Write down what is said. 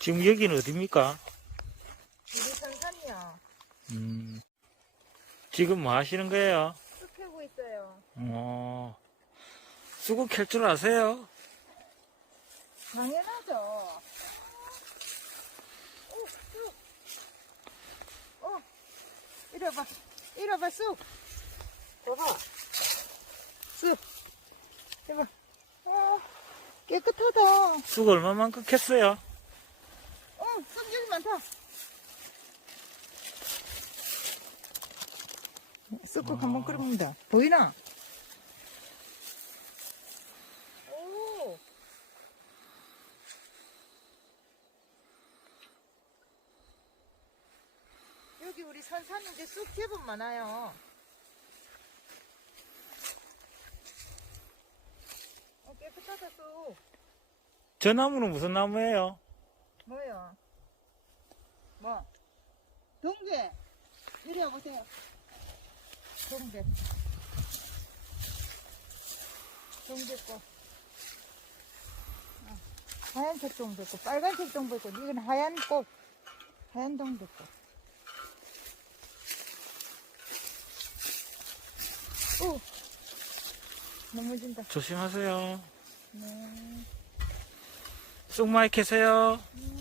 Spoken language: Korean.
지금 여기는 어딥니까? 우리 산산이요. 음, 지금 뭐 하시는 거예요? 쑥 캐고 있어요. 어, 쑥을 캘줄 아세요? 당연하죠. 오, 쑥. 어, 이리 와봐. 이리 와봐, 쑥. 봐봐. 쑥. 이봐. 어, 깨끗하다. 쑥 얼마만큼 캤어요? 많다. 쑥국 아. 한번 끓여봅니다. 보이나? 오. 여기 우리 산산인데 쑥 제법 많아요. 어, 깨끗하다 쑥. 저 나무는 무슨 나무예요? 뭐요? 뭐? 동계. 이리 와보세요. 동계. 동계꽃. 어, 하얀색 동백꽃, 빨간색 동백꽃. 이건 하얀 꽃. 하얀 동백꽃. 오! 넘어진다. 조심하세요. 네. 쑥 많이 캐세요. 음.